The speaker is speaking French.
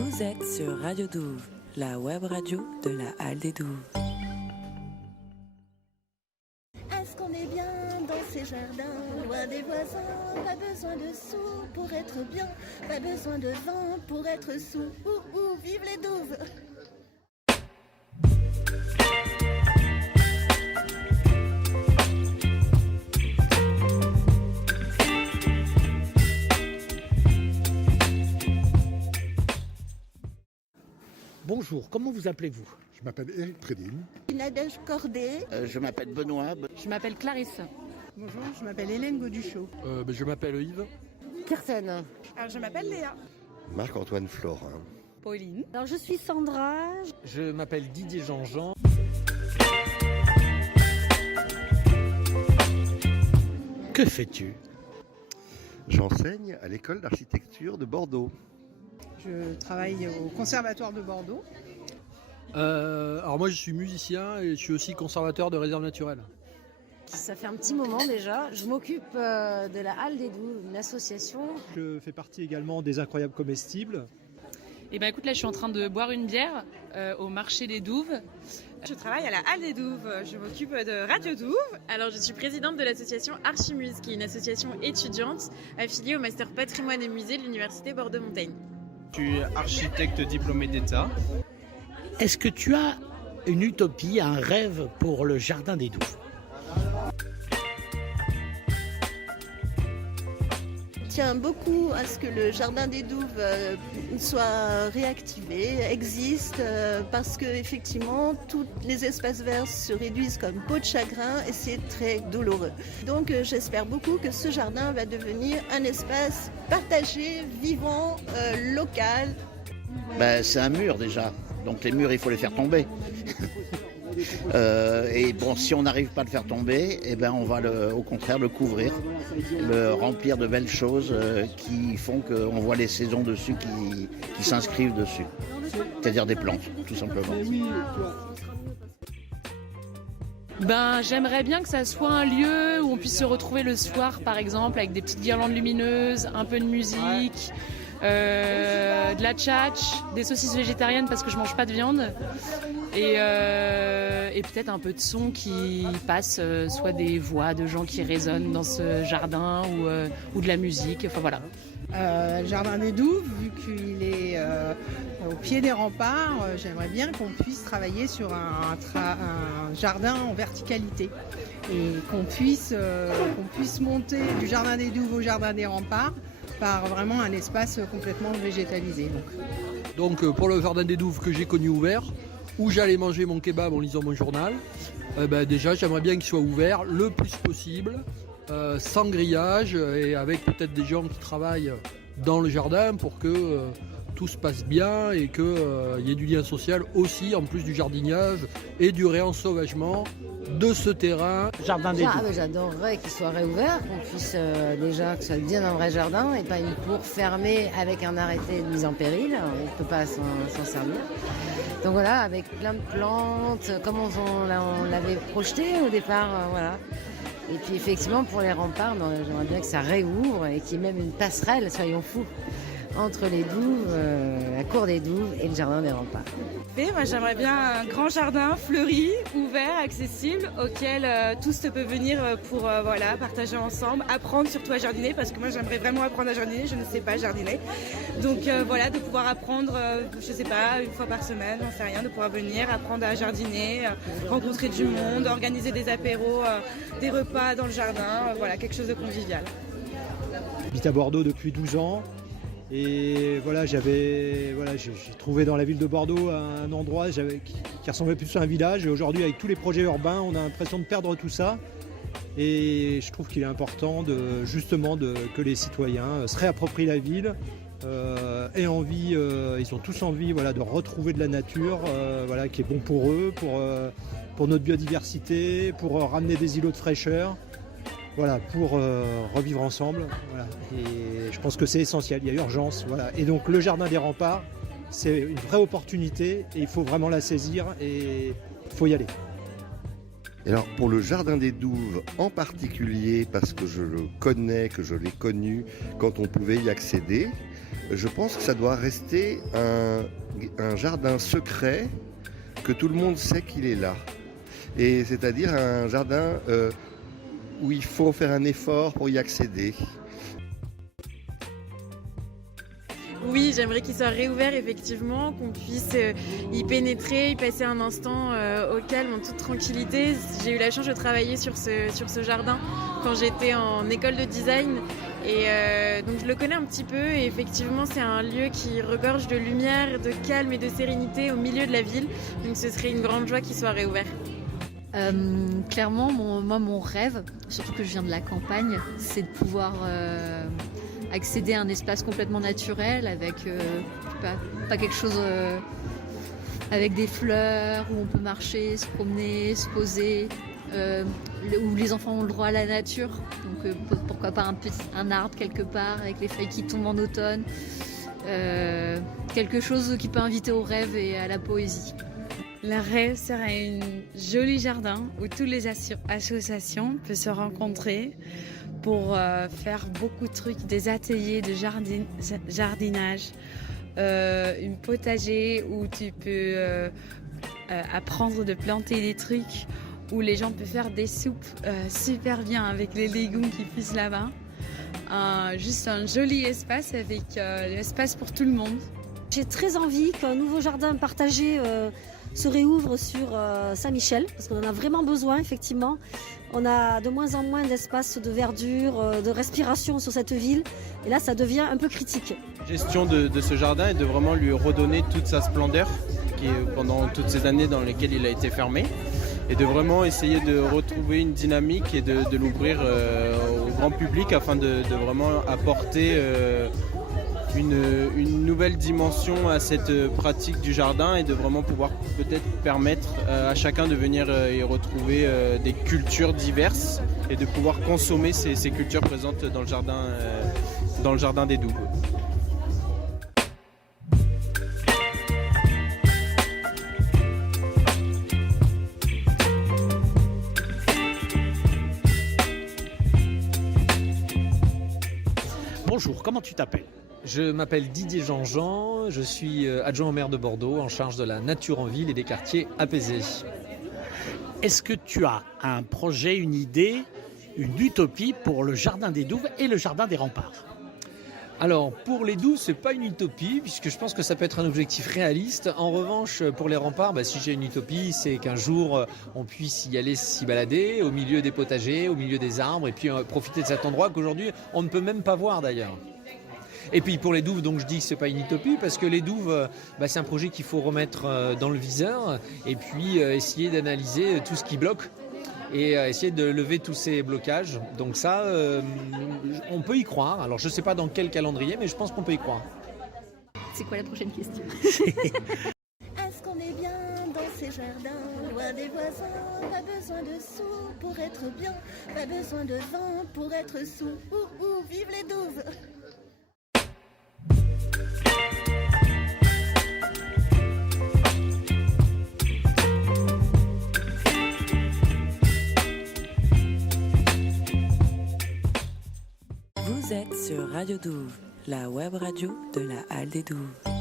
Vous êtes sur Radio Douve, la web radio de la Halle des Douves. Est-ce qu'on est bien dans ces jardins, loin des voisins? Pas besoin de sous pour être bien, pas besoin de vent pour être sous. Vive les douves! Bonjour, comment vous appelez-vous? Je m'appelle Éric Prédine. Nadège Cordet. Je m'appelle Benoît. Je m'appelle Clarisse. Bonjour, je m'appelle Hélène Gauduchot. Je m'appelle Yves. Kirsten. Alors je m'appelle Léa. Marc-Antoine Florin. Pauline. Alors je suis Sandra. Je m'appelle Didier Jean-Jean. Que fais-tu? J'enseigne à l'école d'architecture de Bordeaux. Je travaille au Conservatoire de Bordeaux. Alors moi je suis musicien et je suis aussi conservateur de réserves naturelles. Ça fait un petit moment déjà. Je m'occupe de la Halle des Douves, une association. Je fais partie également des Incroyables Comestibles. Et ben écoute, là je suis en train de boire une bière au marché des Douves. Je travaille à la Halle des Douves. Je m'occupe de Radio Douve. Alors je suis présidente de l'association Archimuse, qui est une association étudiante affiliée au Master Patrimoine et Musée de l'Université Bordeaux-Montaigne. Je suis architecte diplômé d'État. Est-ce que tu as une utopie, un rêve pour le Jardin des Douves? Je tiens beaucoup à ce que le Jardin des Douves soit réactivé, existe, parce que effectivement tous les espaces verts se réduisent comme peau de chagrin et c'est très douloureux. Donc j'espère beaucoup que ce jardin va devenir un espace partagé, vivant, local. C'est un mur déjà, donc les murs il faut les faire tomber. Et bon, si on n'arrive pas à le faire tomber, on va au contraire le couvrir, le remplir de belles choses qui font qu'on voit les saisons dessus qui s'inscrivent dessus. C'est-à-dire des plantes, tout simplement. J'aimerais bien que ça soit un lieu où on puisse se retrouver le soir par exemple avec des petites guirlandes lumineuses, un peu de musique. De la tchatch, des saucisses végétariennes parce que je mange pas de viande et peut-être un peu de son qui passe, soit des voix de gens qui résonnent dans ce jardin ou de la musique, enfin voilà. Le Jardin des Douves, vu qu'il est au pied des remparts, j'aimerais bien qu'on puisse travailler sur un jardin en verticalité et qu'on puisse monter du Jardin des Douves au Jardin des remparts par vraiment un espace complètement végétalisé. Donc pour le Jardin des Douves que j'ai connu ouvert, où j'allais manger mon kebab en lisant mon journal, déjà j'aimerais bien qu'il soit ouvert le plus possible, sans grillage et avec peut-être des gens qui travaillent dans le jardin pour que tout se passe bien et qu'il y ait du lien social aussi, en plus du jardinage et du réensauvagement de ce terrain. Jardin des Douves. J'adorerais qu'il soit réouvert, qu'on puisse déjà que ça devienne un vrai jardin et pas une cour fermée avec un arrêté de mise en péril. On ne peut pas s'en servir. Donc voilà, avec plein de plantes, comme on l'avait projeté au départ, voilà. Et puis effectivement pour les remparts, j'aimerais bien que ça réouvre et qu'il y ait même une passerelle, soyons fous, entre les douves, la cour des Douves et le jardin des remparts. Moi j'aimerais bien un grand jardin fleuri, ouvert, accessible, auquel tous peuvent venir pour partager ensemble, apprendre surtout à jardiner, parce que moi j'aimerais vraiment apprendre à jardiner, je ne sais pas jardiner. Donc de pouvoir apprendre, je sais pas, une fois par semaine, j'en sais rien, de pouvoir venir, apprendre à jardiner, rencontrer du monde, organiser des apéros, des repas dans le jardin, quelque chose de convivial. J'habite à Bordeaux depuis 12 ans. Et j'ai trouvé dans la ville de Bordeaux un endroit qui ressemblait plus à un village. Et aujourd'hui, avec tous les projets urbains, on a l'impression de perdre tout ça. Et je trouve qu'il est important que les citoyens se réapproprient la ville, aient envie, ils ont tous envie de retrouver de la nature, qui est bon pour eux, pour notre biodiversité, pour ramener des îlots de fraîcheur. Pour revivre ensemble. Et je pense que c'est essentiel, il y a urgence. Et donc le Jardin des Remparts, c'est une vraie opportunité et il faut vraiment la saisir et il faut y aller. Et alors pour le Jardin des Douves en particulier, parce que je le connais, que je l'ai connu quand on pouvait y accéder, Je pense que ça doit rester un jardin secret que tout le monde sait qu'il est là. Et c'est-à-dire un jardin où il faut faire un effort pour y accéder. Oui, j'aimerais qu'il soit réouvert effectivement, qu'on puisse y pénétrer, y passer un instant au calme, en toute tranquillité. J'ai eu la chance de travailler sur ce jardin quand j'étais en école de design et donc je le connais un petit peu et effectivement c'est un lieu qui regorge de lumière, de calme et de sérénité au milieu de la ville. Donc ce serait une grande joie qu'il soit réouvert. Clairement, mon rêve, surtout que je viens de la campagne, c'est de pouvoir accéder à un espace complètement naturel avec pas quelque chose avec des fleurs où on peut marcher, se promener, se poser, où les enfants ont le droit à la nature. Donc pourquoi pas un arbre quelque part avec les feuilles qui tombent en automne. Quelque chose qui peut inviter au rêve et à la poésie. Le rêve serait un joli jardin où toutes les associations peuvent se rencontrer pour faire beaucoup de trucs, des ateliers de jardinage, un potager où tu peux apprendre de planter des trucs, où les gens peuvent faire des soupes super bien avec les légumes qui poussent là-bas. Juste un joli espace avec l'espace pour tout le monde. J'ai très envie qu'un nouveau jardin partagé se réouvre sur Saint-Michel, parce qu'on en a vraiment besoin, effectivement. On a de moins en moins d'espace de verdure, de respiration sur cette ville, et là ça devient un peu critique. La gestion de ce jardin est de vraiment lui redonner toute sa splendeur, qui est pendant toutes ces années dans lesquelles il a été fermé, et de vraiment essayer de retrouver une dynamique et de l'ouvrir au grand public afin de vraiment apporter une nouvelle dimension à cette pratique du jardin et de vraiment pouvoir peut-être permettre à chacun de venir y retrouver des cultures diverses et de pouvoir consommer ces cultures présentes dans le jardin des Douves. Bonjour, comment tu t'appelles ? Je m'appelle Didier Jean-Jean, je suis adjoint au maire de Bordeaux en charge de la nature en ville et des quartiers apaisés. Est-ce que tu as un projet, une idée, une utopie pour le jardin des Douves et le jardin des Remparts ? Alors pour les Douves, c'est pas une utopie puisque je pense que ça peut être un objectif réaliste. En revanche, pour les Remparts, si j'ai une utopie, c'est qu'un jour on puisse y aller s'y balader au milieu des potagers, au milieu des arbres et puis profiter de cet endroit qu'aujourd'hui on ne peut même pas voir d'ailleurs. Et puis pour les Douves, donc je dis que c'est pas une utopie parce que les Douves, c'est un projet qu'il faut remettre dans le viseur et puis essayer d'analyser tout ce qui bloque et essayer de lever tous ces blocages. Donc ça, on peut y croire. Alors je ne sais pas dans quel calendrier, mais je pense qu'on peut y croire. C'est quoi la prochaine question ? Est-ce qu'on est bien dans ces jardins, loin des voisins? Pas besoin de sous pour être bien, pas besoin de vent pour être sous. Vive les Douves! Vous êtes sur Radio Douve, la web radio de la Halle des Douves.